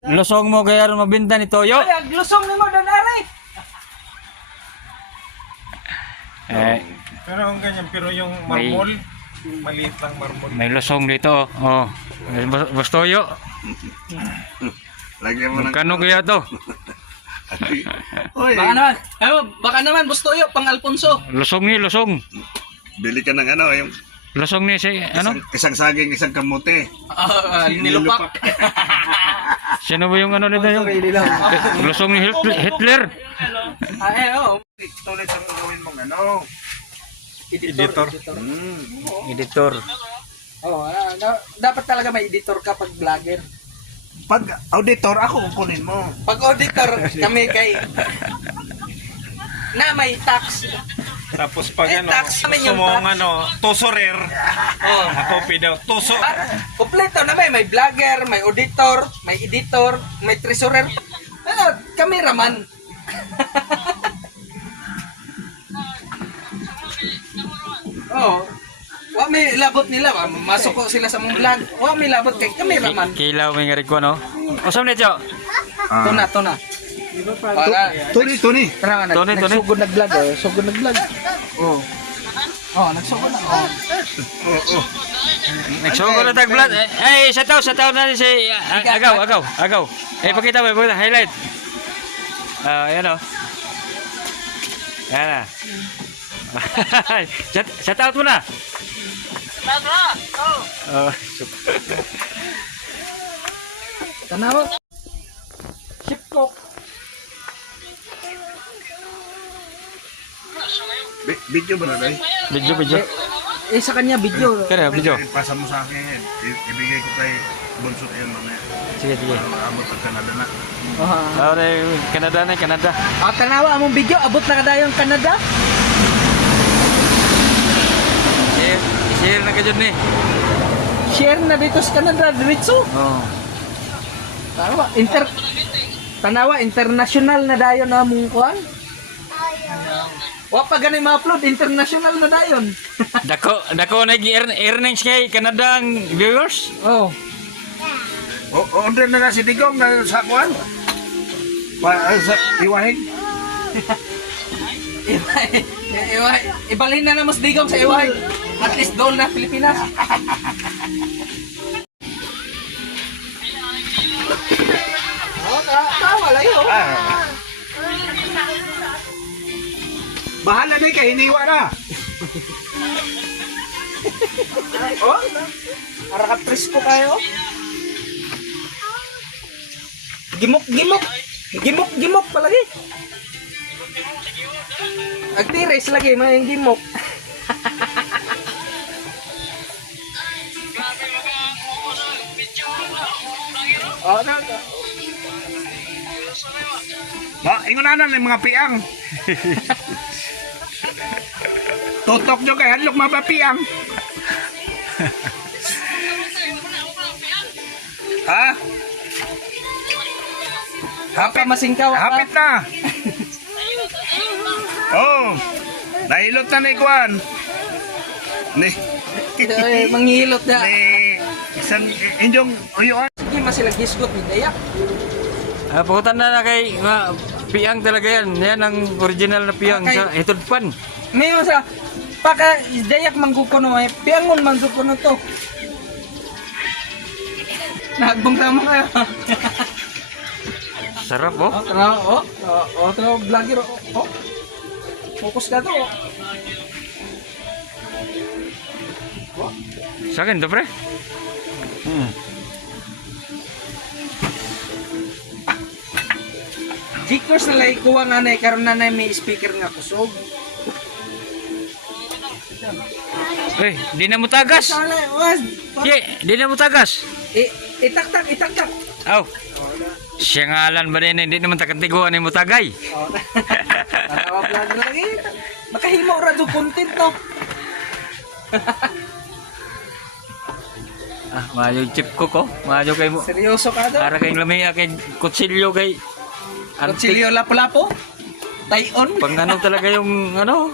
Lusong mo kaya ron mabinta ni Toyo. Ay, lusong ni mo doon, Ari. Pero ang ganyan, pero yung marmol, maliit lang marmol. May lusong dito. Oh. Boss Toyo. Lagyan mo ng... Magkano kaya to? Oy, Baka naman, Bustoyo, pang Alfonso. Lusong ni, lusong. bili ka ng ano, yung Lusong ni si ano? isang saging, isang kamote. Nilupak. Sino ba yung ano nito yung? Lusong ni Hitler. Ay, oo. Tuloy sa gawin mong ano. Editor. Editor. Oh, dapat talaga may editor ka pag vlogger. Pag auditor, ako kukunin mo. Pag auditor, kami kay na may tax. Tapos pag Eh, ano, tax naman gusto yung mong tax. ano, tusorer. Oh. Copy daw. Tuso. Kompleto na may vlogger, may auditor, may editor, may treasurer. Ano, cameraman. Oh. Wa may labot nila, masok ko sila sa mong vlog. Wa may labot kay cameraman. Kilaw may ngarik ko no. Osam ni Tio. To na. Para Tuni. tara na. Tony. Nagsugod nag-vlog, oh. Sugod nag-vlog. Oh. Oh, nagsugod na. Oh. Nagsugo na tag vlog. Eh, sa taw na si agaw. Eh, pakita mo, highlight. Ayan o. Yan na. Shout out mo na. Oh. Tanawa. Chip cook. Video ba na tayo? Video. Sa kanya video. Kaya video. Ipasa mo sa akin. Ibigay ko kay Bunso yan mamaya. Sige. Para maabot ang Canada na. Ahora Canada. Tanawa among video abot na kadayong Canada. Share na ka dyan ni. Share na dito sa Canada diretso. Oh. Tanawa international na dayon na mong kuan. Wa pa ganay ma-upload international na dayon. Dako nag-earnings kay Canada ang viewers. Oh. Order na si Digong na sa kuwan. Sa iwahig. Ibalhin na na mas digong sa iway. At least doon na Pilipinas. Wala yun. Bahala na kay hiniwa na. Oh, para ka presko kayo. Gimok palagi. Agtires lagi may gimok. Oh, na. Ingunanan ng mga piang. Tutok nyo kay hadlok mapapiang. Ha? Hapit masingkaw. Hapit na. Oh. Nahilot na ni Kwan. Ni. Manghilot na. Ni. Isang inyong uyuan. Sige, masilang hisgot ni Dayak. Pakutan na kay piang talaga yan. Yan ang original na piang Okay. sa Hitudpan. May sa paka Dayak mangkukuno ay piangon mangkukuno to. Nagbong tama kayo. Sarap oh. Tara vlogger. Focus ka to. Sa akin to pre. Jikos na lay kuha nga na karon na may speaker nga kusog. Eh, di na mo tagas. Di na mo tagas. Itaktak. Aw. Siya ngalan ba din, hindi naman takatiguan ni mo tagay. Tatawa vlogger lagi. Makahimo ra do content to. Maayo chip ko ko. Maayo kay mo. Seryoso ka do. Para kay lamia kay kutsilyo kay Kutsilyo lapo-lapo. Tayon. pang ano talaga yung ano.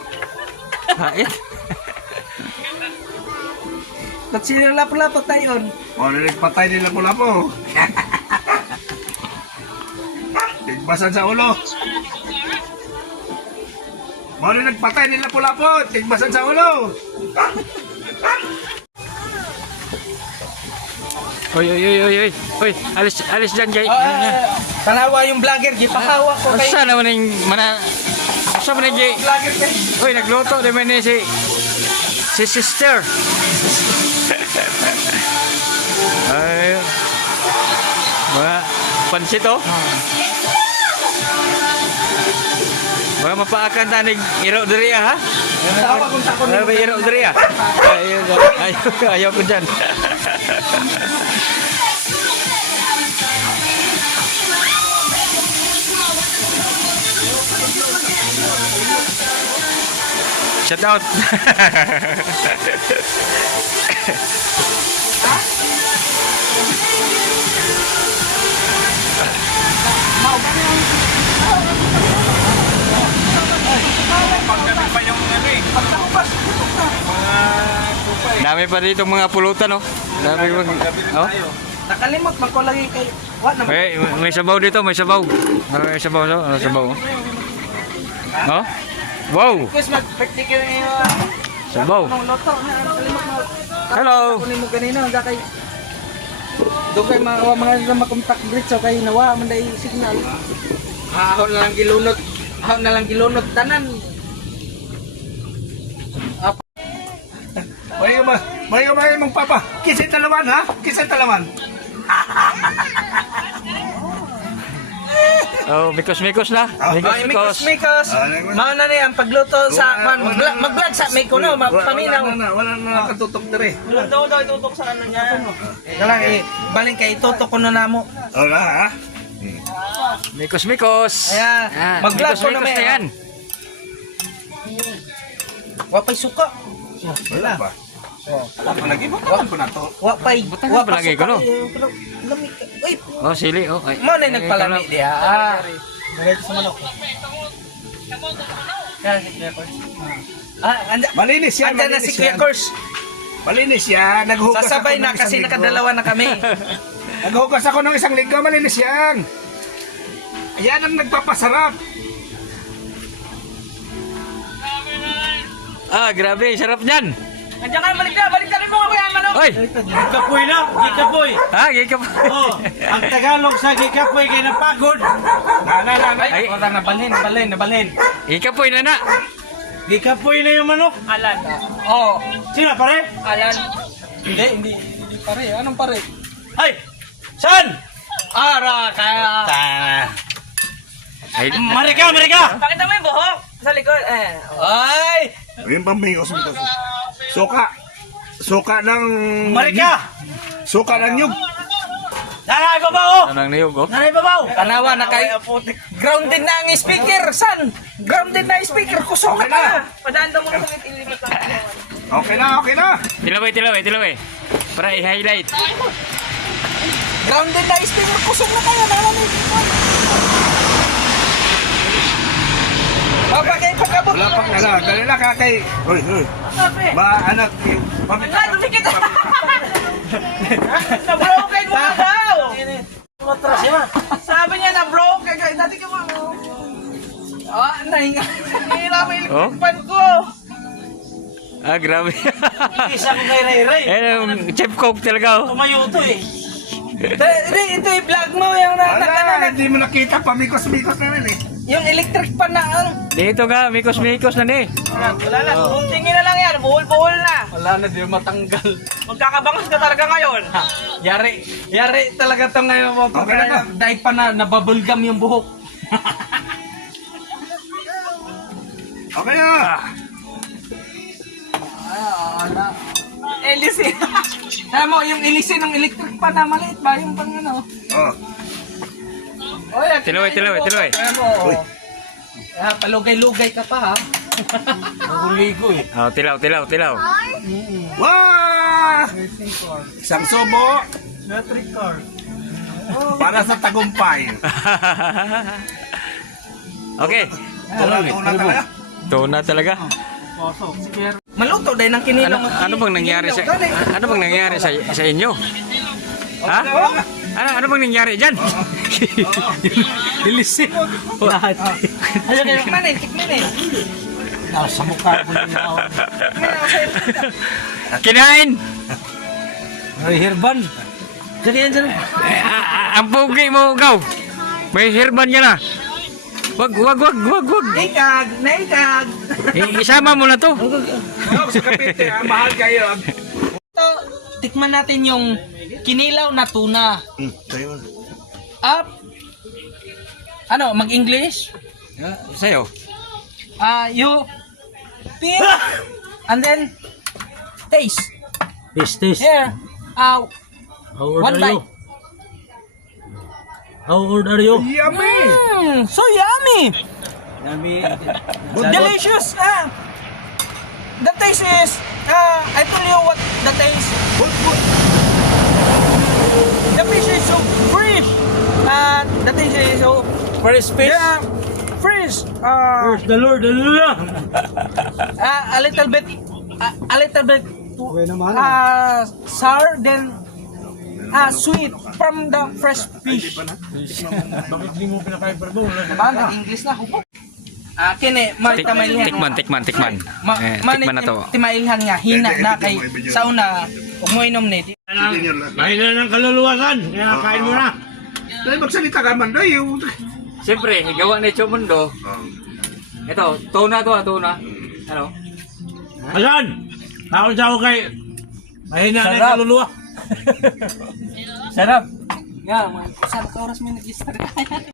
Hait. Kutsilyo lapo-lapo tayon. O, nagpatay nila pula po. tigbasan sa ulo. Mo rin nagpatay nila pulapot, tigbasan sa ulo. Oy, oy, oy, oy, oy. Oy, alis dyan kay. Tanawa yung vlogger, gipahawa ko kay Asa naman yung mana... Asa man yung... vlogger kay. Uy, nagluto naman ni si sister. Ay, mga pansit oh. Mga mapaakan tanig iro diri ha. Tawa kung takon Ano ba iro diri ha? Ayaw ko dyan. Shout out. Paggabi pa yung ano eh. Dami pa dito mga pulutan oh. Dami oh. Nakalimot man ko lagi kay wa na. May sabaw dito, may sabaw. May sabaw, sabaw. Oh? Wow, Kus mag-practice kayo sabaw. ng loto na nakalimot mo. Hello. Kunin mo kanina hanggang kay Dugay mga makontak dito kay nawa man dai signal. Ahon na lang gilunot. Ahon na lang gilunot tanan. Mayo mong papa. Kisay talaman ha? Kisay talaman. Oh, mikos na. Ay, mikos. Mao na ni ang pagluto sa mag-vlog sa Miko no, paminaw. Wala na katutok dire. Daw itutok sa ano niya. Kala baling kay itutok ko na namo. Wala ha? Mikos. Aya, mag-vlog ko na na yan. Wa pay suka. Wala ba? Wala pa lagi mo pa na to. Wa pay. Butang pa lagi ko, no? Lamig. Uy, Oh, sili. Oh, ay. mo na nagpalami diha. Diretso sa manok. Anda. Malinis yan. Anda na si Kuya Kors. Malinis yan. Naghugas Sasabay ako ng na isang kasi linggo. nakadalawa na kami. Naghugas ako ng isang linggo. Malinis yan. Yan ang nagpapasarap. Ah, grabe, sarap niyan. Andiyan ka, balik na rin mo yan, manok. Oy, Gikapoy na, gikapoy. ha, gika pa. Oh, ang Tagalog sa gikapoy kay napagod. Ay. Wala na balhin. Ikapoy na na. Gikapoy na yung manok. Alan. Oh, Sino pare? Alan. Hindi pare. Anong pare? Ay! Saan? Ara, kaya... Ay, Marika! Pakita mo yung buhok sa likod. Ay! Yung pambingos. Suka ng... Marika! Suka ng nyug. Nanay babaw! anong niyog oh. Nanay babaw! Tanawa na kay... Grounded na ang speaker, san? Grounded na ang speaker. Kusok Okay ka na. na. Padaan daw mo na sa ilipat lang. Okay na. Tilaway. Para i-highlight. Grounded na ang speaker. Kusok na kayo. Nalamin. Papagay pagkabot. Wala pang dali na kakay. Hoy. Anak. Dumikit. Na-broken mo na daw. Matras yan! Sabi niya na-broken. Dati ka mo. Nahinga. Hila mo Oh? ilikpan ko. Ah, grabe. Isa ko kay Ray. Chef cook talaga oh. Tumayo to eh. Ito yung vlog mo. Yung Wala, hindi mo nakita. Pamikos-mikos na rin eh. yung electric pan na ang... Dito nga, mikos na ni. Wala na. Kuntingin na lang yan. Buhol-buhol na. Wala na. Di matanggal. Magkakabangas ka talaga ngayon. Yari talaga to ngayon mo. Okay na ba? Dahil pa na nababulgam yung buhok. Okay na. Elisin. Alam mo, yung elisin ng electric pan na maliit ba? Yung pang ano. Oh. Tilaway. Alam mo, palugay-lugay ka pa ha. Naguligo eh. Oh, tilaw. Wah! Isang subo Electric car. para sa tagumpay. Okay. Tuna talaga. Tuna talaga. Maluto dahil ng kinilaw. Ano bang nangyari sa inyo? Ha? Ano bang nangyari dyan? Ilisip. Ayo kayo, tikman eh. Nasa mukha ko yung ako. Kinain! Ay, Herban. Sige yan dyan. Ang pugi mo, Gaw. May herban ka na. Wag. Naikag. Isama mo na to. Ikaw sa kapite, mahal kayo. Ito, tikman natin yung kinilaw na tuna. Up. Ano, mag-English? Sa'yo. You peel and then taste. Taste. Here. How old One are you? bite. How old are you? Yummy! So yummy. Yummy. Delicious. The taste is, I tell you what the taste. The fish is so fresh. The taste is so First fish. yeah, fresh. First the Lord. Hallelujah. A little bit sour, then sweet from the fresh fish. Bakit di mo pinakain pa doon? Diba? English na hubog. Kini, Tikman. Tikman na to. Timailhan nga, hina na kay sa una, huwag mo inom ni. Kain na ng kaluluwasan. Kaya kain mo na. Dahil magsalita ka man, dahil. Siyempre, gawa ni Chomundo. Ito, tuna to, tuna. Ano? Asan? Takot sa ako kay... Mahina na yung kaluluwa. Sarap. Nga, saan ka oras may nag-istar